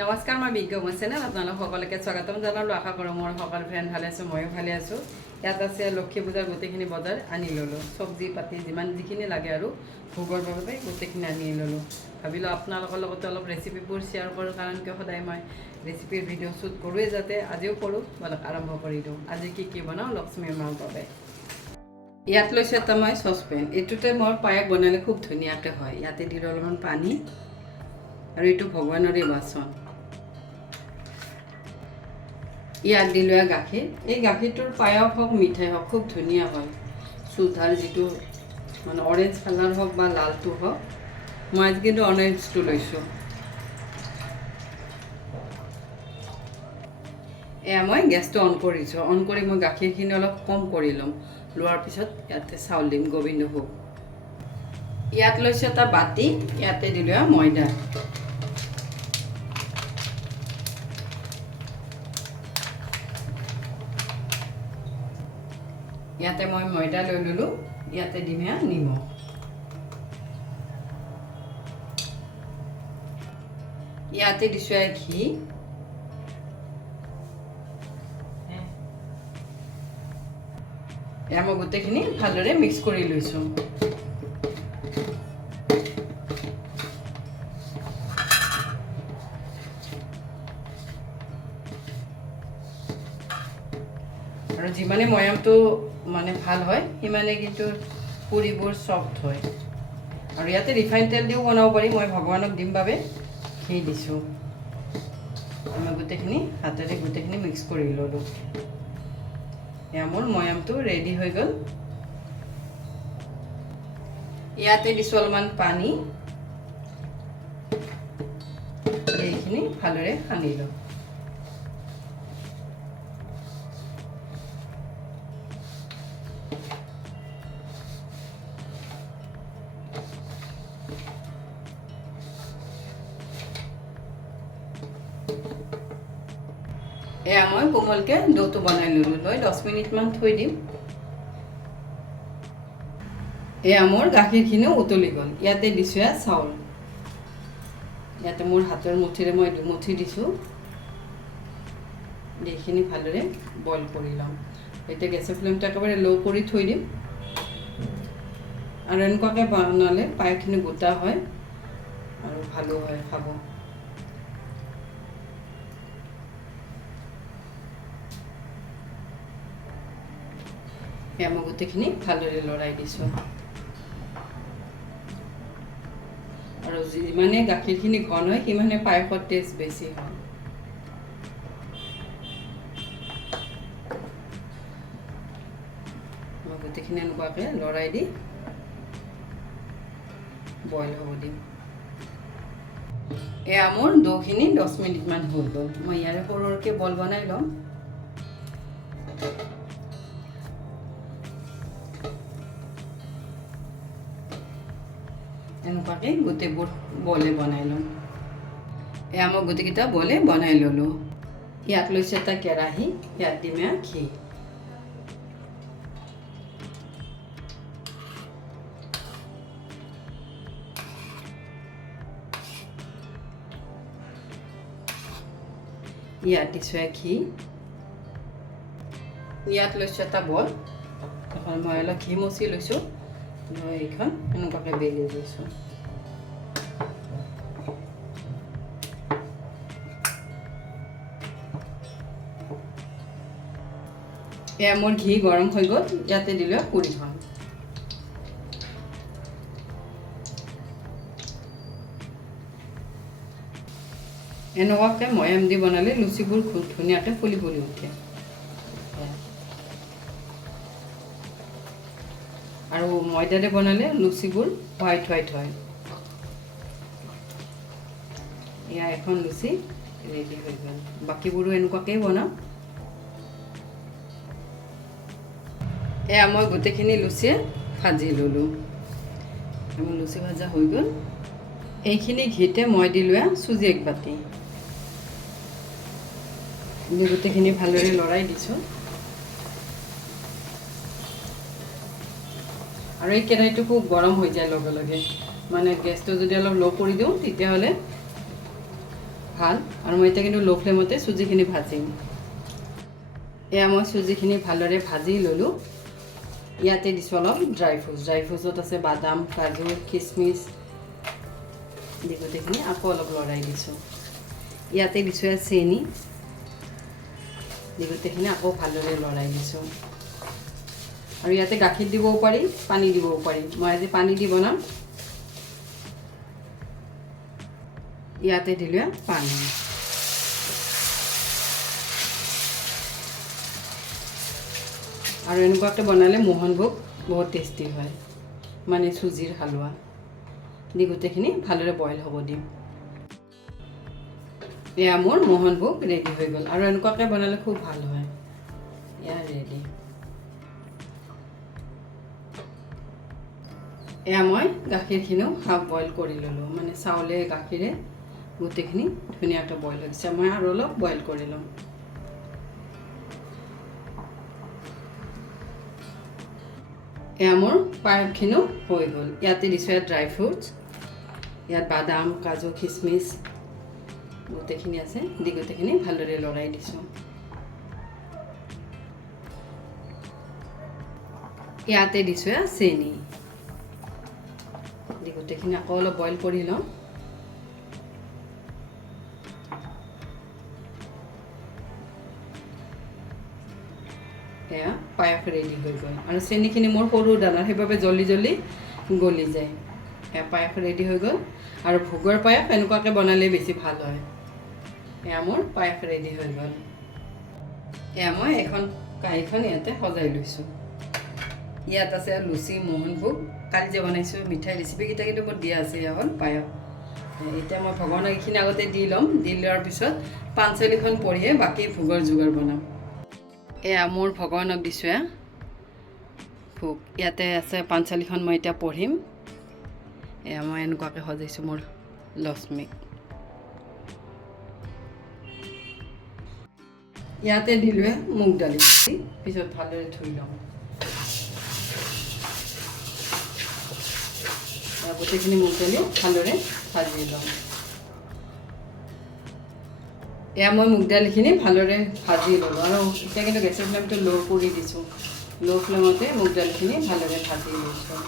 নমস্কাৰ, মই বিজ্ঞ মোৰ চেনেল আপোনালোক সকলোকে স্বাগতম জনালোঁ। আশা কৰোঁ মোৰ সকলো ফ্ৰেণ্ড ভালে আছোঁ, ময়ো ভালে আছোঁ। ইয়াত আছে লক্ষী পূজাৰ গোটেইখিনি বজাৰ আনি ল'লোঁ। চব্জি পাতি যিখিনি লাগে আৰু ভোগৰ বাবে গোটেইখিনি আনি ল'লোঁ। ভাবিলোঁ আপোনালোকৰ লগতে অলপ ৰেচিপিবোৰ শ্বেয়াৰ কৰোঁ, কাৰণ কিয় সদায় মই ৰেচিপিৰ ভিডিঅ' শ্বুট কৰোঁৱেই, যাতে আজিও কৰোঁ। বলক আৰম্ভ কৰি দিওঁ। আজি কি বনাওঁ লক্ষ্মীৰ মাৰ বাবে। ইয়াত লৈছোঁ এটা মই চচপেন। এইটোতে মই পায়স বনালে খুব ধুনীয়াকৈ হয়। ইয়াতে দিলোঁ অলপমান পানী আৰু এইটো ভগৱানৰে বাচন। ইয়াত দিলোঁ গাখীৰ। এই গাখীৰটোৰ পায়স হওক মিঠাই হওক খুব ধুনীয়া হয়। চুধাৰ যিটো মানে অৰেঞ্জ কালাৰ হওক বা লালটো হওক, মই আজি কিন্তু অৰেঞ্জটো লৈছোঁ। এয়া মই গেছটো অন কৰিছোঁ। অন কৰি মই গাখীৰখিনি অলপ কম কৰি ল'ম। লোৱাৰ পিছত ইয়াতে চাউল দিম গোবিন্দভোগ। ইয়াত লৈছোঁ এটা বাতি, ইয়াতে দিলোঁ ময়দা। ইয়াতে মই ময়দা লৈ ল'লোঁ। ইয়াতে দিম নিমখ। ইয়াতে দিছোঁ ঘি। এয়া মই গোটেইখিনি ভালদৰে মিক্স কৰি লৈছোঁ। আৰু যিমানে ময়ামটো মানে ভাল হয়, সিমানে কিন্তু পুৰিবোৰ চফ্ট হয়। আৰু ইয়াতে ৰিফাইন তেল দিও বনাব পাৰি। মই ভগৱানক দিম বাবে ঘি দিছোঁ। মই গোটেইখিনি হাতেৰে গোটেইখিনি মিক্স কৰি ল'লোঁ। এয়া মোৰ ময়ামটো ৰেডি হৈ গ'ল। ইয়াতে দিছোঁ অলপমান পানী। এইখিনি ভালদৰে সানি লওঁ। এয়া মই কোমলকৈ ডোটো বনাই ল'লোঁ। লৈ 10 মিনিটমান থৈ দিম। এয়া মোৰ গাখীৰখিনিও উতলি গ'ল। ইয়াতে দিছোঁ চাউল। ইয়াতে মোৰ হাতৰ মুঠিৰে মই দুমুঠি দিছোঁ। এইখিনি ভালদৰে বইল কৰি ল'ম। এতিয়া গেছৰ ফ্লেমটো একেবাৰে ল' কৰি থৈ দিম। আৰু এনেকুৱাকৈ বনালে পায়সখিনি গোটা হয় আৰু ভালো হয় খাব। এয়া মই গোটেইখিনি ভালদৰে লৰাই দিছোঁ। আৰু যিমানে গাখীৰখিনি ঘন হয়, সিমানে পায়সৰ টেষ্ট বেছি হয়। মই গোটেইখিনি এনেকুৱাকৈ লৰাই দি বইল হ'ব দিম। এয়া মোৰ দৌখিনি 10 মিনিটমান হৈ গ'ল। মই ইয়াৰে সৰুকৈ বল বনাই ল'ম। এনেকুৱাকৈ গোটেইবোৰ বলে বনাই ল'ম। এয়া মই গোটেইকেইটা বলে বনাই ল'লোঁ। ইয়াত লৈছোঁ এটা কেৰাহী। ইয়াত দিম ঘি। ইয়াত দিছোঁ ঘি। ইয়াত লৈছোঁ এটা বল। এখন মই অলপ ঘি মচি লৈছোঁ। এইখন এনেকুৱাকৈ বেলি লৈছোঁ। এয়া মোৰ ঘি গৰম হৈ গ'ল। ইয়াতে দিলোঁ পুৰিখন। এনেকুৱাকৈ ময়াম দি বনালে লুচিবোৰ খুব ধুনীয়াকৈ ফুলি ফুলি উঠে। আৰু ময়দাৰে বনালে লুচিবোৰ হোৱাইট হোৱাইট হয়। এয়া এখন লুচি ৰেডি হৈ গ'ল। বাকীবোৰো এনেকুৱাকৈ বনাওঁ। এয়া মই গোটেইখিনি লুচিয়ে ভাজি ল'লোঁ। মোৰ লুচি ভাজা হৈ গ'ল। এইখিনি ঘিতে মই দিলোঁ চুজি 1 বাতি। গোটেইখিনি ভালদৰে লৰাই দিছোঁ। আৰু এই কেৰাহীটো খুব গৰম হৈ যায় লগে লগে। মানে গেছটো যদি অলপ ল' কৰি দিওঁ, তেতিয়াহ'লে ভাল আৰু মই এতিয়া কিন্তু ল' ফ্লেমতে চুজিখিনি ভাজিম এয়া মই চুজিখিনি ভালদৰে ভাজি ল'লোঁ ইয়াতে দিছোঁ অলপ ড্ৰাই ফ্ৰুটছত আছে বাদাম কাজু কিচমিচ দি গোটেইখিনি আকৌ অলপ লৰাই দিছোঁ ইয়াতে দিছোঁ চেনি দি গোটেইখিনি আকৌ ভালদৰে লৰাই দিছোঁ আৰু ইয়াতে গাখীৰ দিবও পাৰি পানী দিবও পাৰি মই আজি পানী দি বনাম ইয়াতে দিলোঁ পানী আৰু এনেকুৱাকৈ বনালে মোহনভোগ বহুত টেষ্টি হয় মানে চুজিৰ হালোৱা দি গোটেইখিনি ভালদৰে বইল হ'ব দিম এয়া মোৰ মোহনভোগ ৰেডি হৈ গ'ল আৰু এনেকুৱাকৈ বনালে খুব ভাল হয় এয়া ৰেডি এয়া মই গাখীৰখিনিও হাফ বইল কৰি ল'লোঁ মানে চাউলে গাখীৰে গোটেইখিনি ধুনীয়াকৈ বইল হৈছে মই আৰু অলপ বইল কৰি ল'ম এয়া মোৰ পায়সখিনিও হৈ গ'ল ইয়াতে দিছোঁ ড্ৰাই ফ্ৰুটছ ইয়াত বাদাম কাজু কিচমিচ গোটেইখিনি আছে দি গোটেইখিনি ভালদৰে লৰাই দিছোঁ ইয়াতে দিছোঁ চেনি দি গোটেইখিনি আকৌ অলপ বইল কৰি লওঁ এয়া পায়স ৰেডি হৈ গ'ল আৰু চেনিখিনি মোৰ সৰু দানাৰ সেইবাবে জল্দি গলি যায় এয়া পায়স ৰেডি হৈ গ'ল আৰু ভোগৰ পায়স এনেকুৱাকৈ বনালে বেছি ভাল হয় এয়া মোৰ পায়স ৰেডি হৈ গ'ল এয়া মই এখন কাঁহীখন ইয়াতে সজাই লৈছোঁ ইয়াত আছে লুচি মোহনভোগ কালি যে বনাইছোঁ মিঠাই ৰেচিপিকেইটা কিন্তু মোৰ দিয়া আছে এয়া হ'ল পায়স এতিয়া মই ভগৱানক এইখিনি আগতে দি ল'ম দি লোৱাৰ পিছত পাঞ্চলিখন পঢ়িয়ে বাকী ভোগৰ যোগাৰ বনাম এয়া মোৰ ভগৱানক দিছোঁ ভোগ ইয়াতে আছে পাঞ্চলিখন মই এতিয়া পঢ়িম এয়া মই এনেকুৱাকৈ সজাইছোঁ মোৰ লক্ষ্মীক ইয়াতে দিলোঁ মুগ দালি পিছত ভালদৰে ধুই ল'ম গোটেইখিনি মুগ দালি ভালদৰে ভাজি ল'ম এয়া মই মুগ দালিখিনি ভালদৰে ভাজি ল'লোঁ আৰু এতিয়া কিন্তু গেছৰ ফ্লেমটো ল' কৰি দিছোঁ ল' ফ্লেমতে মুগ দালিখিনি ভালদৰে ভাজি লৈছোঁ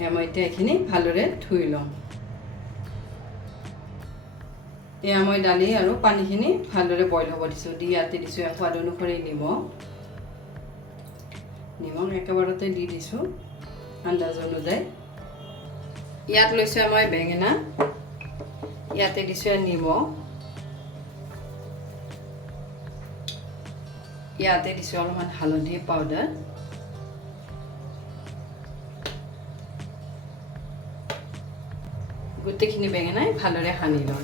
এয়া মই এতিয়া এইখিনি ভালদৰে ধুই ল'ম এয়া মই দালি আৰু পানীখিনি ভালদৰে বইল হ'ব দিছোঁ দি ইয়াতে দিছোঁ সোৱাদ অনুসৰি নিমখ একেবাৰতে দি দিছোঁ আন্দাজ অনুযায়ী ইয়াত লৈছোঁ মই বেঙেনা ইয়াতে দিছোঁ নিমখ ইয়াতে দিছোঁ অলপমান হালধি পাউডাৰ গোটেইখিনি বেঙেনাই ভালদৰে সানি ল'ম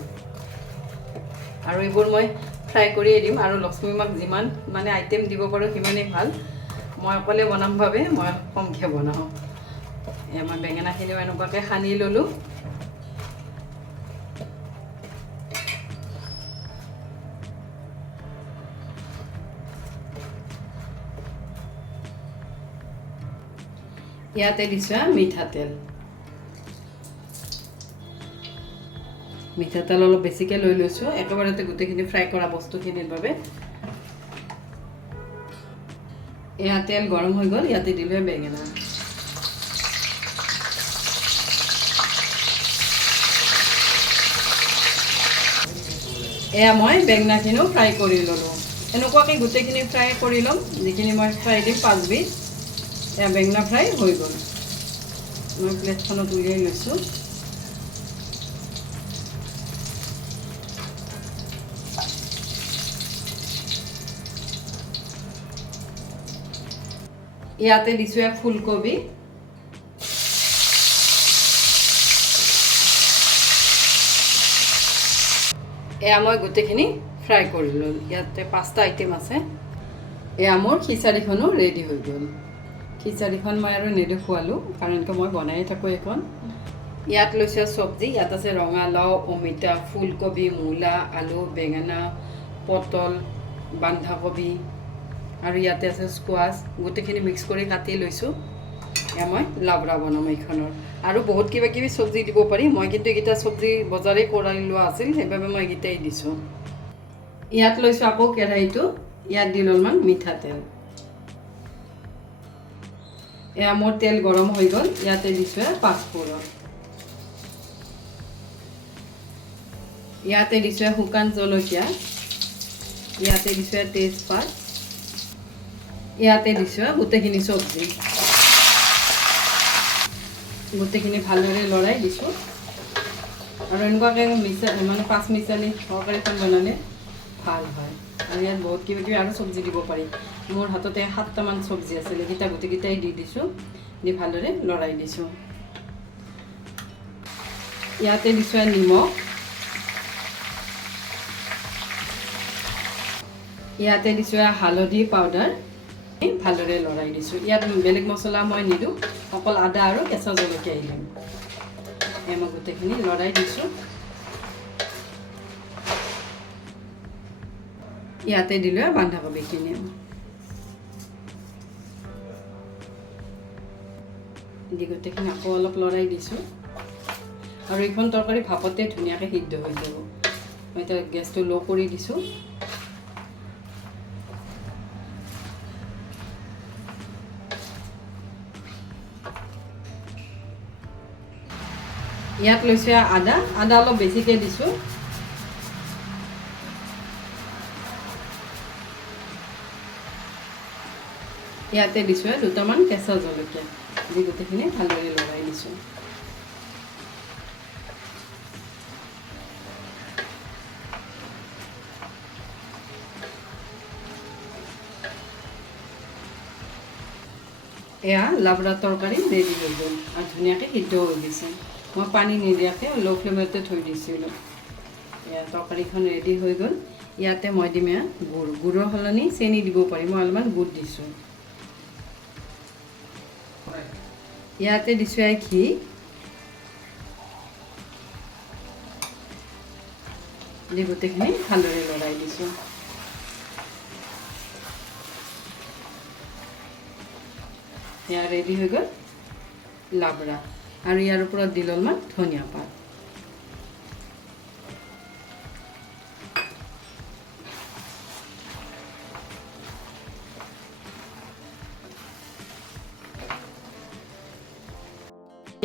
আৰু এইবোৰ মই ফ্ৰাই কৰিয়ে দিম আৰু লক্ষ্মী মাক যিমান মানে আইটেম দিব পাৰোঁ সিমানেই ভাল মই অকলে বনাম ভাবে মই কমকৈ বনাওঁ মই বেঙেনাখিনিও এনেকুৱাকৈ সানি ল'লোঁ ইয়াতে দিছোঁ মিঠাতেল মিঠাতেল অলপ বেছিকৈ লৈ লৈছোঁ একেবাৰতে গোটেইখিনি ফ্ৰাই কৰা বস্তুখিনিৰ বাবে এয়া তেল গৰম হৈ গ'ল ইয়াতে দিলোঁ বেঙেনা এয়া মই বেঙেনাখিনিও ফ্ৰাই কৰি ল'লোঁ এনেকুৱাকৈ গোটেইখিনি ফ্ৰাই কৰি ল'ম যিখিনি মই ফ্ৰাই দিম 5 বিধ এয়া বেঙেনা ফ্ৰাই হৈ গ'ল মই প্লেটখনত উলিয়াই লৈছোঁ ইয়াতে দিছোঁ ফুলকবি এয়া মই গোটেইখিনি ফ্ৰাই কৰি ল'লোঁ ইয়াতে 5টা আইটেম আছে এয়া মোৰ খিচাৰিখনো ৰেডি হৈ গ'ল খিচাৰিখন মই আৰু নেদেখুৱালোঁ কাৰণ মই বনাই থাকোঁ এখন ইয়াত লৈছোঁ চব্জি ইয়াত আছে ৰঙালাও অমিতা ফুলকবি মূলা আলু বেঙেনা পটল বন্ধাকবি আৰু ইয়াতে আছে স্কোৱাছ গোটেইখিনি মিক্স কৰি কাটি লৈছোঁ এয়া মই লাবৰা বনাম এইখনৰ আৰু বহুত কিবা কিবি চব্জি দিব পাৰি মই কিন্তু এইকেইটা চব্জি বজাৰে কৰি লোৱা আছিল সেইবাবে মই এইকেইটাই দিছোঁ ইয়াত লৈছোঁ আকৌ কেৰাহীটো ইয়াত দিলোঁ অলপমান মিঠাতেল এয়া মোৰ তেল গৰম হৈ গ'ল ইয়াতে দিছোঁ পাঁচফোৰণ ইয়াতে দিছোঁ শুকান জলকীয়া ইয়াতে দিছোঁ তেজপাত ইয়াতে দিছোঁ গোটেইখিনি চব্জি গোটেইখিনি ভালদৰে লৰাই দিছোঁ আৰু এনেকুৱাকৈ মানে পাঁচ মিছালি তৰকাৰীখন বনালে ভাল হয় আৰু ইয়াত বহুত কিবা কিবি আৰু চব্জি দিব পাৰি মোৰ হাততে 7টামান চব্জি আছিলে সেইকেইটা গোটেইকেইটাই দি দিছোঁ দি ভালদৰে লৰাই দিছোঁ ইয়াতে দিছোঁ নিমখ ইয়াতে দিছোঁ হালধি পাউডাৰ ভালদৰে লৰাই দিছোঁ ইয়াত বেলেগ মছলা মই নিদিওঁ অকল আদা আৰু কেঁচা জলকীয়া দিম মই গোটেইখিনি লৰাই দিছোঁ ইয়াতে দিলোঁ বন্ধাকবিখিনি দি গোটেইখিনি আকৌ অলপ লৰাই দিছোঁ আৰু এইখন তৰকাৰী ভাপতে ধুনীয়াকৈ সিদ্ধ হৈ যাব মই এতিয়া গেছটো ল' কৰি দিছোঁ ইয়াত লৈছোঁ আদা অলপ বেছিকৈ দিছোঁ ইয়াতে দিছোঁ 2টামান কেঁচা জলকীয়া দি গোটেইখিনি ভালদৰে লৰাই দিছোঁ এয়া লাবৰা তৰকাৰী ৰেডি হৈ গ'ল আৰু ধুনীয়াকৈ সিদ্ধ হৈ গৈছে মই পানী নিদিয়াকৈ ল' ফ্লেমতে থৈ দিছিলোঁ এয়া তৰকাৰীখন ৰেডি হৈ গ'ল ইয়াতে মই দিম গুড়ৰ সলনি চেনি দিব পাৰি মই অলপমান গুড় দিছোঁ ইয়াতে দিছোঁ ঘি দি গোটেইখিনি ভালদৰে লৰাই দিছোঁ এয়া ৰেডি হৈ গ'ল লাবৰা আৰু ইয়াৰ ওপৰত দিলোঁ অলপমান ধনিয়া পাত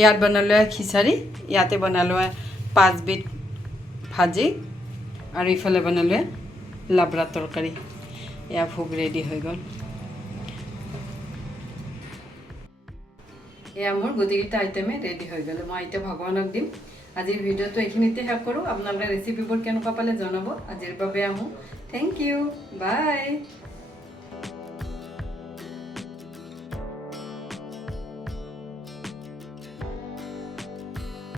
ইয়াত বনালোঁ খিচাৰী ইয়াতে বনালোঁ 5বিধ ভাজি আৰু ইফালে বনালোঁ লাবৰা তৰকাৰী এয়া ভোগ ৰেডি হৈ গ'ল এয়া মোৰ গোটেইকেইটা আইটেমে ৰেডি হৈ গ'ল মই এতিয়া ভগৱানক দিম আজিৰ ভিডিঅ'টো এইখিনিতে শেষ কৰোঁ আপোনালোকে ৰেচিপিবোৰ কেনেকুৱা পালে জনাব আজিৰ বাবে আহোঁ থেংক ইউ বাই